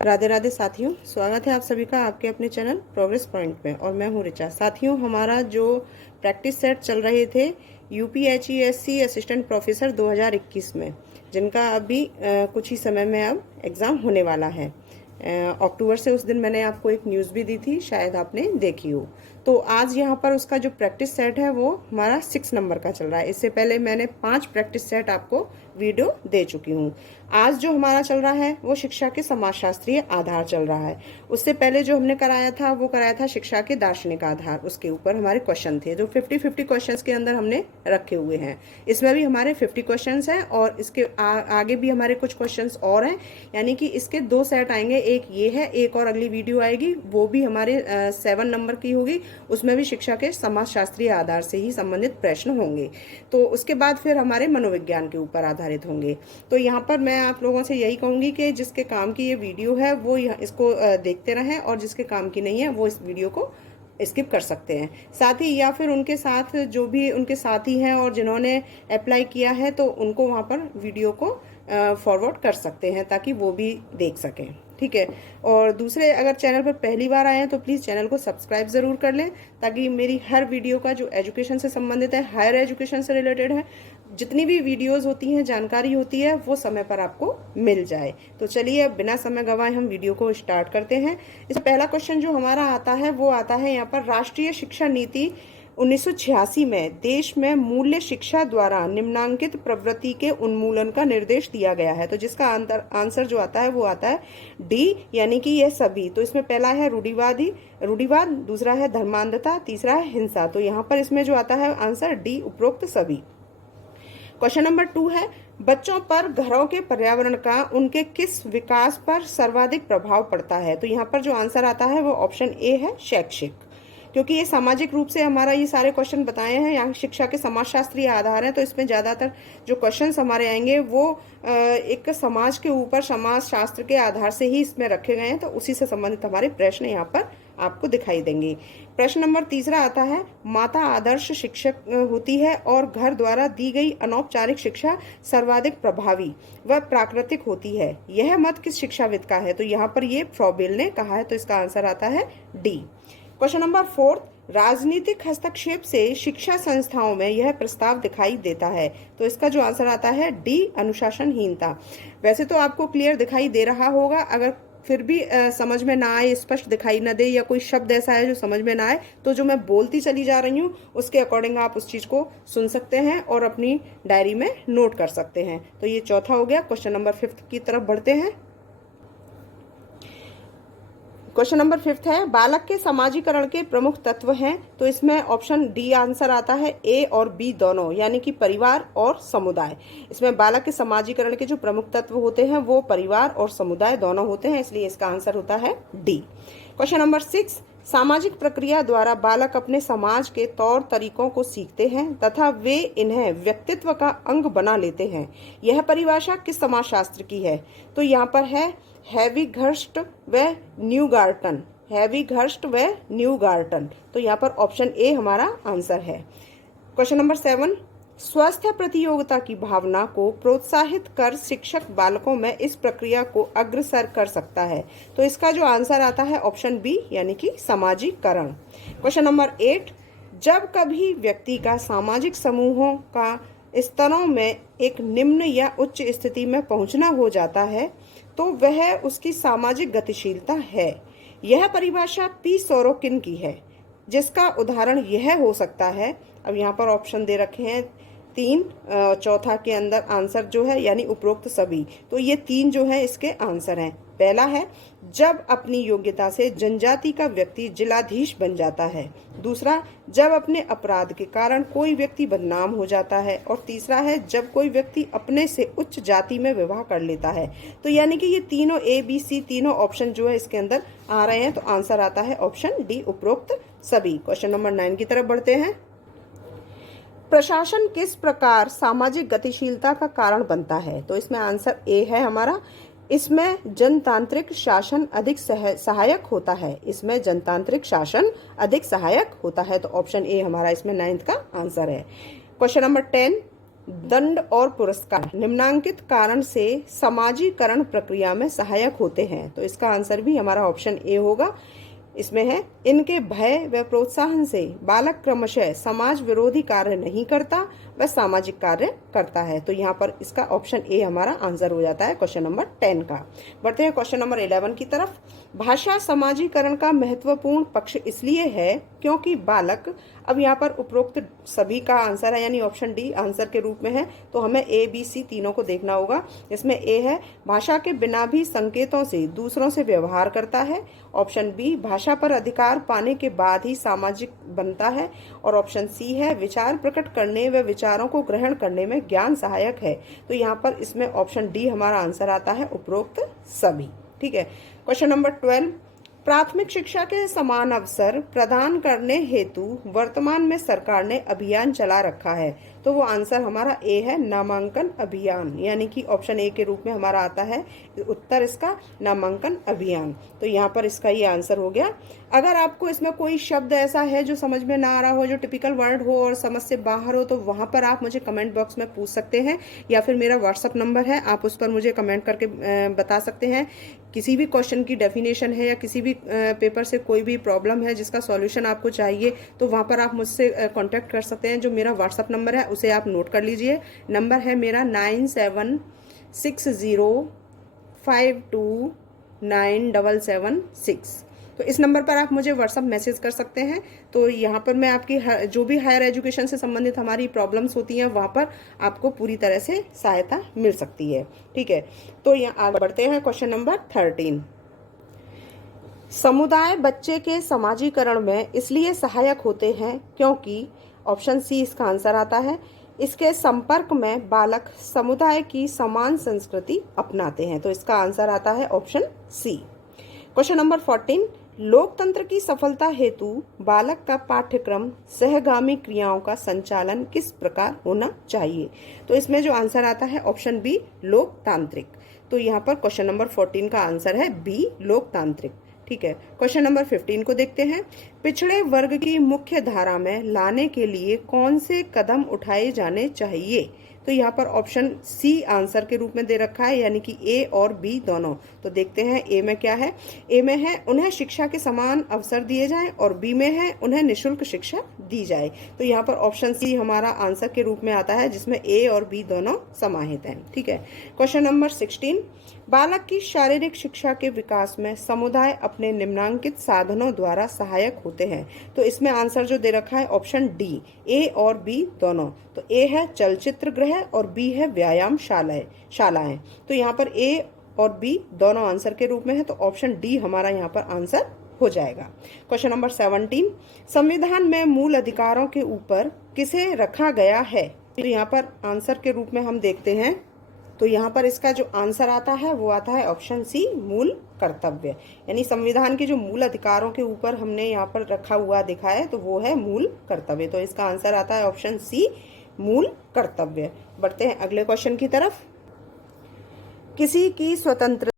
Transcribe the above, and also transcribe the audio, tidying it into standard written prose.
राधे राधे साथियों, स्वागत है आप सभी का आपके अपने चैनल प्रोग्रेस पॉइंट में। और मैं हूँ रिचा। साथियों, हमारा जो प्रैक्टिस सेट चल रहे थे यूपीएचईएससी असिस्टेंट प्रोफेसर 2021 में, जिनका अभी कुछ ही समय में अब एग्ज़ाम होने वाला है अक्टूबर से। उस दिन मैंने आपको एक न्यूज़ भी दी थी, शायद आपने देखी हो। तो आज यहाँ पर उसका जो प्रैक्टिस सेट है वो हमारा 6 नंबर का चल रहा है। इससे पहले मैंने 5 प्रैक्टिस सेट आपको वीडियो दे चुकी हूँ। आज जो हमारा चल रहा है वो शिक्षा के समाजशास्त्रीय आधार चल रहा है। उससे पहले जो हमने कराया था वो कराया था शिक्षा के दार्शनिक आधार। उसके ऊपर हमारे क्वेश्चन थे जो 50-50 क्वेश्चंस के अंदर हमने रखे हुए हैं। इसमें भी हमारे 50 क्वेश्चंस हैं और इसके आगे भी हमारे कुछ क्वेश्चंस और हैं। यानी कि इसके 2 सेट आएंगे, एक ये है, एक और अगली वीडियो आएगी वो भी हमारे 7 नंबर की होगी। उसमें भी शिक्षा के समाजशास्त्रीय आधार से ही संबंधित प्रश्न होंगे। तो उसके बाद फिर हमारे मनोविज्ञान के ऊपर आधारित होंगे। तो यहाँ पर मैं आप लोगों से यही कहूंगी कि जिसके काम की ये वीडियो है वो इसको देखते रहें, और जिसके काम की नहीं है वो इस वीडियो को स्किप कर सकते हैं। साथ ही या फिर उनके साथ जो भी उनके साथी हैं और जिन्होंने अप्लाई किया है तो उनको वहाँ पर वीडियो को फॉरवर्ड कर सकते हैं ताकि वो भी देख सकें। ठीक है। और दूसरे, अगर चैनल पर पहली बार आए हैं तो प्लीज़ चैनल को सब्सक्राइब ज़रूर कर लें, ताकि मेरी हर वीडियो का जो एजुकेशन से संबंधित है, हायर एजुकेशन से रिलेटेड है, जितनी भी वीडियोस होती हैं, जानकारी होती है, वो समय पर आपको मिल जाए। तो चलिए अब बिना समय गंवाए हम वीडियो को स्टार्ट करते हैं। इसमें पहला क्वेश्चन जो हमारा आता है वो आता है यहाँ पर, राष्ट्रीय शिक्षा नीति 1986 में देश में मूल्य शिक्षा द्वारा निम्नांकित प्रवृत्ति के उन्मूलन का निर्देश दिया गया है। तो जिसका आंसर जो आता है वो आता है डी, यानी कि ये सभी। तो इसमें पहला है रूढ़िवाद, दूसरा है धर्मांधता, तीसरा है हिंसा। तो यहाँ पर इसमें जो आता है आंसर डी, उपरोक्त सभी। क्वेश्चन नंबर 2 है, बच्चों पर घरों के पर्यावरण का उनके किस विकास पर सर्वाधिक प्रभाव पड़ता है। तो यहाँ पर जो आंसर आता है वो ऑप्शन ए है, शैक्षिक। क्योंकि ये सामाजिक रूप से हमारा ये सारे क्वेश्चन बताए हैं, यहाँ शिक्षा के समाजशास्त्रीय आधार है, तो इसमें ज़्यादातर जो क्वेश्चंस हमारे आएंगे वो एक समाज के ऊपर, समाज शास्त्र के आधार से ही इसमें रखे गए हैं। तो उसी से संबंधित हमारे प्रश्न यहाँ पर आपको दिखाई देंगे। प्रश्न नंबर 3 आता है, माता आदर्श शिक्षक होती है और घर द्वारा दी गई अनौपचारिक शिक्षा सर्वाधिक प्रभावी व प्राकृतिक होती है। यह मत किस शिक्षाविद का है। तो यहाँ पर ये फ्रॉबेल ने कहा है। तो इसका आंसर आता है डी। क्वेश्चन नंबर 4, राजनीतिक हस्तक्षेप से शिक्षा संस्थाओं में यह प्रस्ताव दिखाई देता है। तो इसका जो आंसर आता है डी, अनुशासनहीनता। वैसे तो आपको क्लियर दिखाई दे रहा होगा, अगर फिर भी समझ में ना आए, स्पष्ट दिखाई ना दे, या कोई शब्द ऐसा है जो समझ में ना आए, तो जो मैं बोलती चली जा रही हूँ उसके अकॉर्डिंग आप उस चीज को सुन सकते हैं और अपनी डायरी में नोट कर सकते हैं। तो ये चौथा हो गया। क्वेश्चन नंबर 5 की तरफ बढ़ते हैं। क्वेश्चन नंबर 5 है, बालक के समाजीकरण के प्रमुख तत्व हैं। तो इसमें ऑप्शन डी आंसर आता है, ए और बी दोनों, यानी कि परिवार और समुदाय। इसमें बालक के समाजीकरण के जो प्रमुख तत्व होते हैं वो परिवार और समुदाय दोनों होते हैं, इसलिए इसका आंसर होता है डी। क्वेश्चन नंबर 6, सामाजिक प्रक्रिया द्वारा बालक अपने समाज के तौर तरीकों को सीखते हैं तथा वे इन्हें व्यक्तित्व का अंग बना लेते हैं। यह परिभाषा किस समाजशास्त्र की है। तो यहाँ पर है हैविघर्स्ट व न्यूगार्टन। तो यहाँ पर ऑप्शन ए हमारा आंसर है। क्वेश्चन नंबर 7, स्वस्थ प्रतियोगिता की भावना को प्रोत्साहित कर शिक्षक बालकों में इस प्रक्रिया को अग्रसर कर सकता है। तो इसका जो आंसर आता है ऑप्शन बी, यानी कि सामाजिकरण। क्वेश्चन नंबर 8, जब कभी व्यक्ति का सामाजिक समूहों का स्तरों में एक निम्न या उच्च स्थिति में पहुंचना हो जाता है तो वह उसकी सामाजिक गतिशीलता है। यह परिभाषा पी सोरोकिन की है, जिसका उदाहरण यह हो सकता है। अब यहाँ पर ऑप्शन दे रखे हैं 3, चौथा के अंदर आंसर जो है यानी उपरोक्त सभी। तो ये 3 जो है इसके आंसर हैं। पहला है, जब अपनी योग्यता से जनजाति का व्यक्ति जिलाधीश बन जाता है। दूसरा, जब अपने अपराध के कारण कोई व्यक्ति बदनाम हो जाता है। और तीसरा है, जब कोई व्यक्ति अपने से उच्च जाति में विवाह कर लेता है। तो यानी कि ये तीनों ए बी सी तीनों ऑप्शन जो है इसके अंदर आ रहे हैं। तो आंसर आता है ऑप्शन डी, उपरोक्त सभी। क्वेश्चन नंबर 9 की तरफ बढ़ते हैं। प्रशासन किस प्रकार सामाजिक गतिशीलता का कारण बनता है। तो इसमें आंसर ए है हमारा, इसमें जनतांत्रिक शासन अधिक सहायक होता है। इसमें जनतांत्रिक शासन अधिक सहायक होता है। तो ऑप्शन ए हमारा इसमें 9th का आंसर है। क्वेश्चन नंबर 10, दंड और पुरस्कार निम्नांकित कारण से समाजीकरण प्रक्रिया में सहायक होते हैं। तो इसका आंसर भी हमारा ऑप्शन ए होगा। इसमें है, इनके भय व प्रोत्साहन से बालक क्रमशः समाज विरोधी कार्य नहीं करता, वह सामाजिक कार्य करता है। तो यहाँ पर इसका ऑप्शन ए हमारा आंसर हो जाता है क्वेश्चन नंबर 10 का। बढ़ते हैं क्वेश्चन नंबर 11 की तरफ। भाषा समाजीकरण का महत्वपूर्ण पक्ष इसलिए है क्योंकि बालक, अब यहाँ पर उपरोक्त सभी का आंसर है यानी ऑप्शन डी आंसर के रूप में है, तो हमें ए बी सी तीनों को देखना होगा। इसमें ए है, भाषा के बिना भी संकेतों से दूसरों से व्यवहार करता है। ऑप्शन बी, भाषा पर अधिकार पाने के बाद ही सामाजिक बनता है। और ऑप्शन सी है, विचार प्रकट करने व विचारों को ग्रहण करने में ज्ञान सहायक है। तो यहाँ पर इसमें ऑप्शन डी हमारा आंसर आता है, उपरोक्त सभी। ठीक है। क्वेश्चन नंबर 12, प्राथमिक शिक्षा के समान अवसर प्रदान करने हेतु वर्तमान में सरकार ने अभियान चला रखा है। तो वो आंसर हमारा ए है, नामांकन अभियान, यानी कि ऑप्शन ए के रूप में हमारा आता है उत्तर इसका, नामांकन अभियान। तो यहाँ पर इसका ये आंसर हो गया। अगर आपको इसमें कोई शब्द ऐसा है जो समझ में ना आ रहा हो, जो टिपिकल वर्ड हो और समझ से बाहर हो, तो वहां पर आप मुझे कमेंट बॉक्स में पूछ सकते हैं, या फिर मेरा व्हाट्सअप नंबर है, आप उस पर मुझे कमेंट करके बता सकते हैं। किसी भी क्वेश्चन की डेफिनेशन है या किसी भी पेपर से कोई भी प्रॉब्लम है जिसका सॉल्यूशन आपको चाहिए, तो वहाँ पर आप मुझसे कांटेक्ट कर सकते हैं। जो मेरा व्हाट्सअप नंबर है उसे आप नोट कर लीजिए। नंबर है मेरा 9760529776। तो इस नंबर पर आप मुझे व्हाट्सअप मैसेज कर सकते हैं। तो यहाँ पर मैं आपकी जो भी हायर एजुकेशन से संबंधित हमारी प्रॉब्लम्स होती हैं वहाँ पर आपको पूरी तरह से सहायता मिल सकती है। ठीक है। तो यहाँ आगे बढ़ते हैं क्वेश्चन नंबर 13। समुदाय बच्चे के समाजीकरण में इसलिए सहायक होते हैं क्योंकि, ऑप्शन सी इसका आंसर आता है, इसके संपर्क में बालक समुदाय की समान संस्कृति अपनाते हैं। तो इसका आंसर आता है ऑप्शन सी। क्वेश्चन नंबर 14, लोकतंत्र की सफलता हेतु बालक का पाठ्यक्रम सहगामी क्रियाओं का संचालन किस प्रकार होना चाहिए। तो इसमें जो आंसर आता है ऑप्शन बी, लोकतांत्रिक। तो यहाँ पर क्वेश्चन नंबर 14 का आंसर है बी, लोकतांत्रिक। ठीक है। क्वेश्चन नंबर 15 को देखते हैं। पिछड़े वर्ग की मुख्य धारा में लाने के लिए कौन से कदम उठाए जाने चाहिए। तो यहाँ पर ऑप्शन सी आंसर के रूप में दे रखा है, यानी कि ए और बी दोनों। तो देखते हैं ए में क्या है। ए में है, उन्हें शिक्षा के समान अवसर दिए जाएं, और बी में है, उन्हें निःशुल्क शिक्षा दी जाए। तो यहाँ पर ऑप्शन सी हमारा आंसर के रूप में आता है, जिसमें ए और बी दोनों समाहित हैं। ठीक है। क्वेश्चन नंबर 16, बालक की शारीरिक शिक्षा के विकास में समुदाय अपने निम्नांकित साधनों द्वारा सहायक होते हैं। तो इसमें आंसर जो दे रखा है ऑप्शन डी, ए और बी दोनों। तो ए है चलचित्र गृह और बी है व्यायाम शालाएं। तो यहाँ पर ए और बी दोनों आंसर के रूप में है, तो ऑप्शन डी हमारा यहाँ पर आंसर हो जाएगा। क्वेश्चन नंबर 17, संविधान में मूल अधिकारों के ऊपर किसे रखा गया है। तो यहाँ पर आंसर के रूप में हम देखते हैं, तो यहाँ पर इसका जो आंसर आता है वो आता है ऑप्शन सी, मूल कर्तव्य। यानी संविधान के जो मूल अधिकारों के ऊपर हमने यहाँ पर रखा हुआ दिखा है, तो वो है मूल कर्तव्य। तो इसका आंसर आता है ऑप्शन सी, मूल कर्तव्य। बढ़ते हैं अगले क्वेश्चन की तरफ। किसी की स्वतंत्र